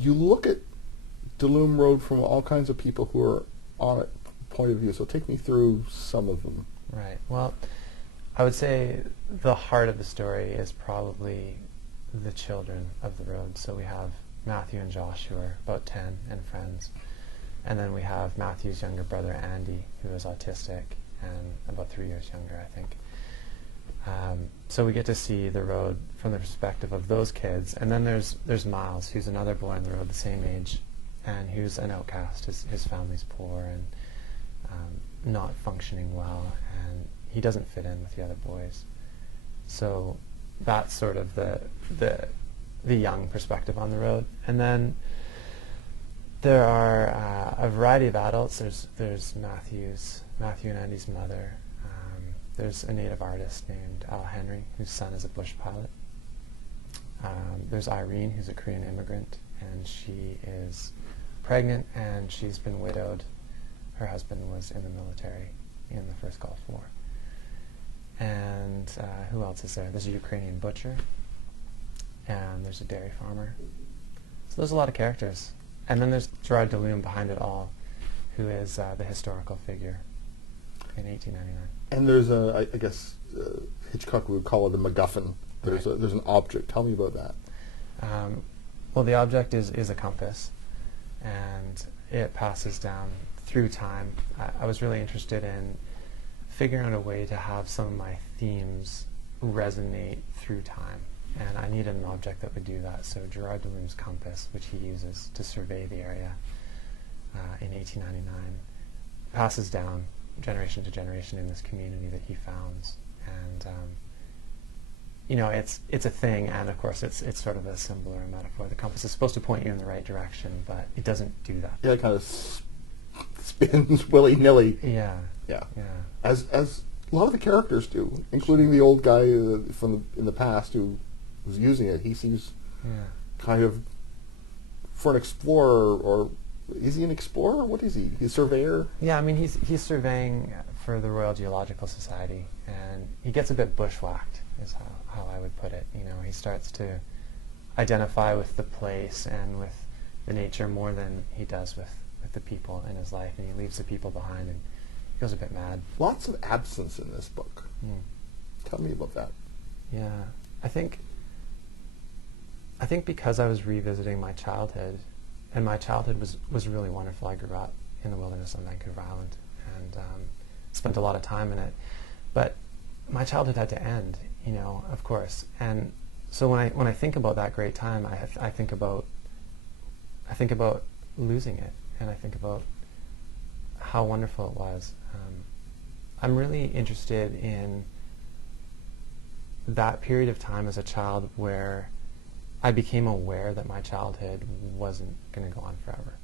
you look at Deloume Road from all kinds of people who are on it point of view. So take me through some of them. Right. Well, I would say the heart of the story is probably the children of the road. So we have Matthew and Josh, who are about 10 and friends. And then we have Matthew's younger brother, Andy, who is autistic and about 3 years younger, I think. So we get to see the road from the perspective of those kids. And then there's Miles, who's another boy on the road the same age, and who's an outcast. His family's poor and not functioning well, and he doesn't fit in with the other boys. So that's sort of the young perspective on the road. And then there are a variety of adults. There's Matthew and Andy's mother. There's a native artist named Al Henry, whose son is a bush pilot. There's Irene, who's a Korean immigrant, and she is pregnant, and she's been widowed. Her husband was in the military in the first Gulf War. And who else is there? There's a Ukrainian butcher, and there's a dairy farmer. So there's a lot of characters. And then there's Gerard Deloume behind it all, who is the historical figure in 1899. And there's I guess Hitchcock would call it a MacGuffin. There's an object. Tell me about that. Well, the object is a compass, and it passes down through time. I was really interested in figuring out a way to have some of my themes resonate through time, and I needed an object that would do that. So Gerard Deloume's compass, which he uses to survey the area in 1899, passes down generation to generation in this community that he founds. And it's a thing, and of course it's sort of a symbol or a metaphor. The compass is supposed to point you in the right direction, but it doesn't do that. Yeah, it kind of spins willy-nilly. Yeah. As a lot of the characters do, including the old guy in the past who was using it. He seems kind of, for an explorer, or is he an explorer? What is he? He's a surveyor? Yeah, I mean, he's surveying for the Royal Geological Society, and he gets a bit bushwhacked, is how I would put it. He starts to identify with the place and with the nature more than he does with the people in his life, and he leaves the people behind, and he goes a bit mad. Lots of absence in this book. Tell me about that. Yeah, I think because I was revisiting my childhood, and my childhood was really wonderful. I grew up in the wilderness on Vancouver Island and spent a lot of time in it. But my childhood had to end, of course. And so when I think about that great time, I think about losing it, and I think about how wonderful it was. I'm really interested in that period of time as a child where I became aware that my childhood wasn't going to go on forever.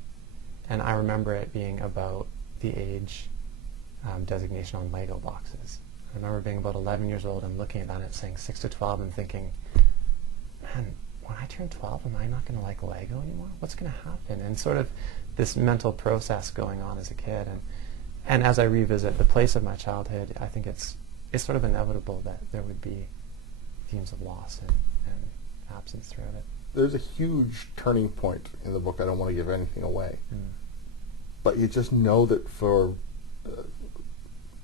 And I remember it being about the age designation on Lego boxes. I remember being about 11 years old and looking at that and saying 6 to 12 and thinking, man, when I turn 12, am I not going to like Lego anymore? What's going to happen? And sort of this mental process going on as a kid. And as I revisit the place of my childhood, I think it's sort of inevitable that there would be themes of loss and absence throughout it. There's a huge turning point in the book. I don't want to give anything away. But you just know that for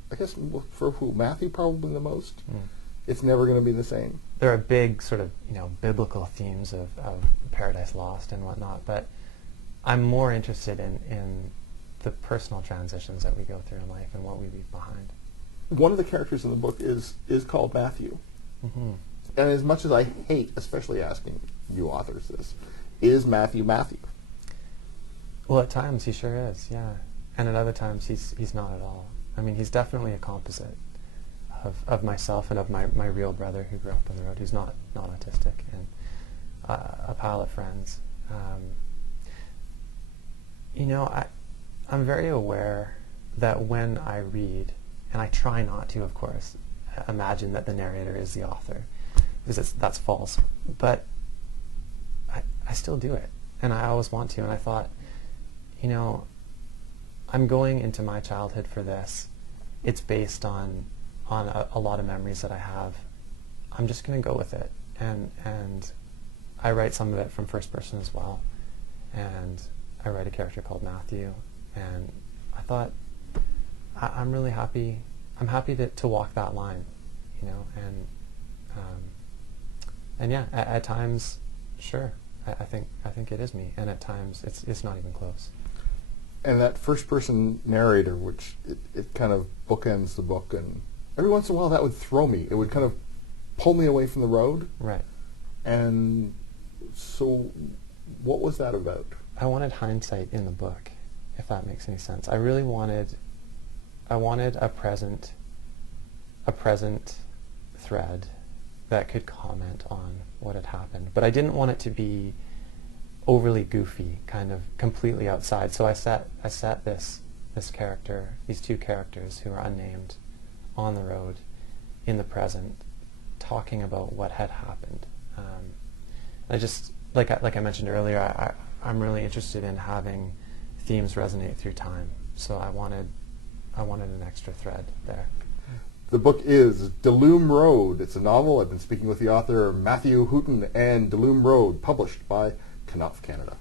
who? Matthew probably the most. It's never going to be the same. There are big sort of biblical themes of Paradise Lost and whatnot, but I'm more interested in the personal transitions that we go through in life and what we leave behind. One of the characters in the book is called Matthew. And as much as I hate, especially asking you authors this, is Matthew Matthew? Well, at times he sure is, yeah. And at other times he's not at all. I mean, he's definitely a composite of myself and of my real brother who grew up on the road, who's not autistic, and a pile of friends. I'm very aware that when I read, and I try not to, of course, imagine that the narrator is the author, because that's false. But I still do it, and I always want to. And I thought, I'm going into my childhood for this. It's based on a lot of memories that I have. I'm just going to go with it, and I write some of it from first person as well. and I write a character called Matthew, and I thought I'm really happy. I'm happy to walk that line, you know, and yeah, at times, sure, I think it is me, and at times it's not even close. And that first-person narrator, which it kind of bookends the book, and every once in a while that would throw me. It would kind of pull me away from the road. Right. And so, what was that about? I wanted hindsight in the book, if that makes any sense. I really wanted a present thread that could comment on what had happened. But I didn't want it to be overly goofy, kind of completely outside. So I set this character, these two characters who are unnamed, on the road in the present, talking about what had happened. I just, like I mentioned earlier, I'm really interested in having themes resonate through time. So I wanted an extra thread there. The book is Deloume Road. It's a novel. I've been speaking with the author Matthew Hooton, and Deloume Road, published by Knopf Canada.